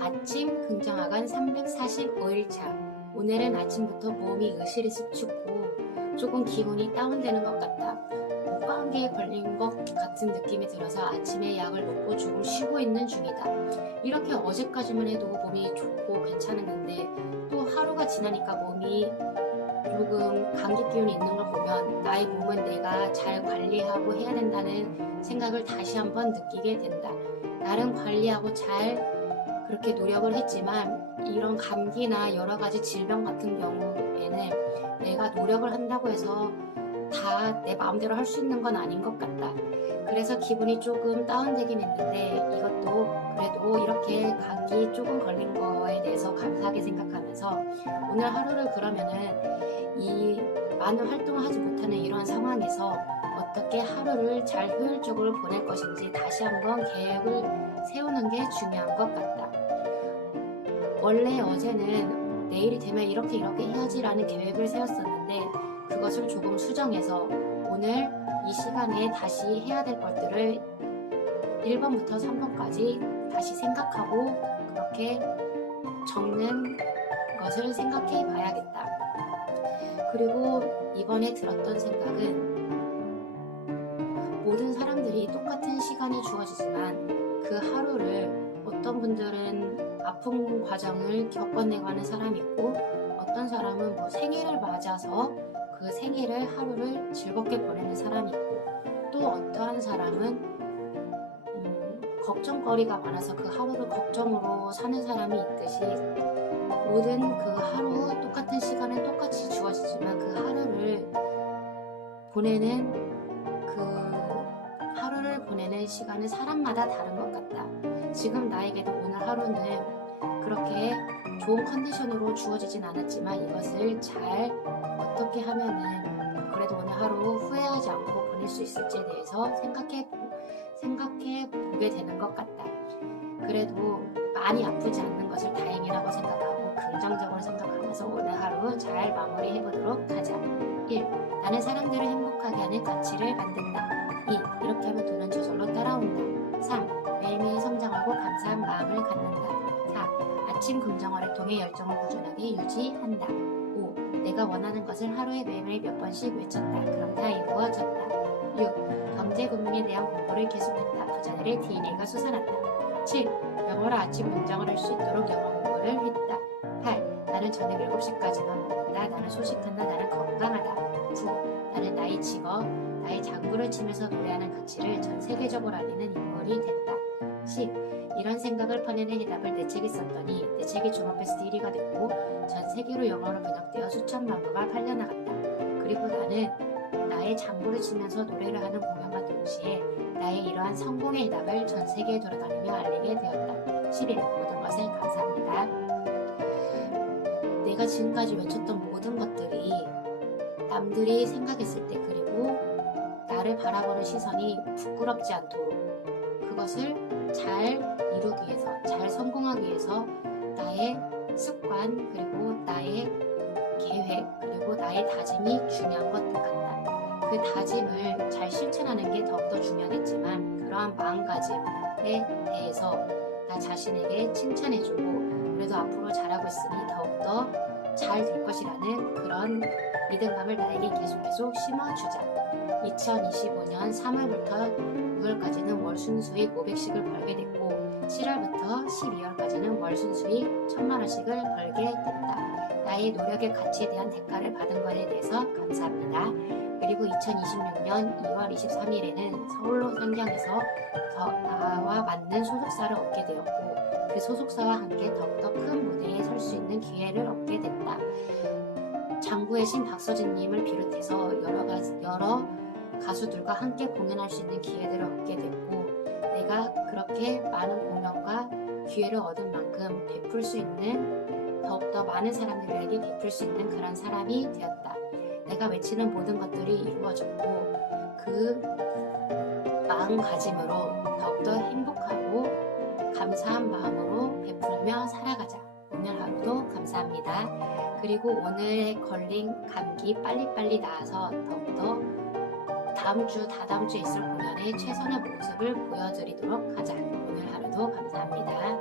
아침 긍정하간 345일차. 오늘은 아침부터 몸이 으실으실 춥고 조금 기분이 다운되는 것 같다. 호감기에 걸린 것 같은 느낌이 들어서 아침에 약을 먹고 조금 쉬고 있는 중이다. 이렇게 어제까지만 해도 몸이 좋고 괜찮았는데 또 하루가 지나니까 몸이 조금 감기 기운이 있는 걸 보면 나의 몸은 내가 잘 관리하고 해야 된다는 생각을 다시 한번 느끼게 된다. 나름 관리하고 잘 그렇게 노력을 했지만 이런 감기나 여러 가지 질병 같은 경우에는 내가 노력을 한다고 해서 다 내 마음대로 할 수 있는 건 아닌 것 같다. 그래서 기분이 조금 다운되긴 했는데 이것도 그래도 이렇게 감기 조금 걸린 거에 대해서 감사하게 생각하면서 오늘 하루를 그러면은 이 많은 활동을 하지 못하는 이러한 상황에서 어떻게 하루를 잘 효율적으로 보낼 것인지 다시 한번 계획을 세우는 게 중요한 것 같다. 원래 어제는 내일이 되면 이렇게 이렇게 해야지라는 계획을 세웠었는데 그것을 조금 수정해서 오늘 이 시간에 다시 해야 될 것들을 1번부터 3번까지 다시 생각하고 그렇게 적는 것을 생각해 봐야겠다. 그리고 이번에 들었던 생각은 모든 사람들이 똑같은 시간이 주어지지만 그 하루를 어떤 분들은 아픈 과정을 겪어내고 하는 사람이 있고 어떤 사람은 뭐 생일을 맞아서 그 생일을 하루를 즐겁게 보내는 사람이 있고 또 어떠한 사람은 음, 걱정거리가 많아서 그 하루를 걱정으로 사는 사람이 있듯이 모든 그 하루 똑같은 시간은 똑같이 주어지지만 그 하루를 보내는 보내는 시간은 사람마다 다른 것 같다. 지금 나에게도 오늘 하루는 그렇게 좋은 컨디션으로 주어지진 않았지만 이것을 잘 어떻게 하면은 그래도 오늘 하루 후회하지 않고 보낼 수 있을지에 대해서 생각해 생각해 보게 되는 것 같다. 그래도 많이 아프지 않는 것을 다행이라고 생각하고 긍정적으로 생각하면서 오늘 하루 잘 마무리해 보도록 하자. 1. 나는 사람들을 행복하게 하는 가치를 만든다. 2. 이렇게 하면 돈은 저절로 따라온다. 3. 매일매일 성장하고 감사한 마음을 갖는다. 4. 아침 긍정화를 통해 열정을 꾸준하게 유지한다. 5. 내가 원하는 것을 하루에 매일매일 몇 번씩 외쳤다. 그럼 다 이루어졌다. 6. 경제 금융에 대한 공부를 계속했다. 부자들의 DNA가 솟아났다. 7. 영어로 아침 문장을 할 수 있도록 영어 공부를 했다. 8. 나는 저녁 7시까지만 먹는다. 나는 소식한다. 나는 건강하다. 9. 나는 나의 직업, 나의 장구를 치면서 노래하는 가치를 전 세계적으로 알리는 인물이 됐다. 10. 이런 생각을 퍼내는 해답을 내 책에 썼더니 내 책이 종합 베스트 1위가 됐고 전 세계로 영어로 번역되어 수천만 부가 팔려나갔다. 그리고 나는 나의 장구를 치면서 노래를 하는 공연과 동시에 나의 이러한 성공의 해답을 전 세계에 돌아다니며 알리게 되었다. 11. 모든 것에 감사합니다. 내가 지금까지 외쳤던 모든 것들이 남들이 생각했을 때 그리고 나를 바라보는 시선이 부끄럽지 않도록 그것을 잘 이루기 위해서 잘 성공하기 위해서 나의 습관 그리고 나의 계획 그리고 나의 다짐이 중요한 것 같다. 그 다짐을 잘 실천하는 게 더욱더 중요하겠지만 그러한 마음가짐에 대해서 나 자신에게 칭찬해주고 그래도 앞으로 잘하고 있으니 더욱더 잘 될 것이라는 그런 믿음감을 나에게 계속 계속 심어주자. 2025년 3월부터 6월까지는 월순수익 500씩을 벌게 됐고 7월부터 12월까지는 월순수익 1000만원씩을 벌게 됐다. 나의 노력의 가치에 대한 대가를 받은 것에 대해서 감사합니다. 그리고 2026년 2월 23일에는 서울로 상경해서 더 나와 맞는 소속사를 얻게 되었고 그 소속사와 함께 더욱더 큰 무대에 설 수 있는 기회를 얻게 됐다. 장구의 신 박서진님을 비롯해서 여러 가지 여러 가수들과 함께 공연할 수 있는 기회들을 얻게 됐고 내가 그렇게 많은 공연과 기회를 얻은 만큼 베풀 수 있는 더 많은 사람들에게 베풀 수 있는 그런 사람이 되었다. 내가 외치는 모든 것들이 이루어졌고 그 마음가짐으로 더욱더 행복하고 감사한 마음으로 베풀며 살아가자. 오늘 하루도 감사합니다. 그리고 오늘 걸린 감기 빨리빨리 나아서 더욱더 다음 주, 다다음 주에 있을 공연에 최선의 모습을 보여드리도록 하자. 오늘 하루도 감사합니다.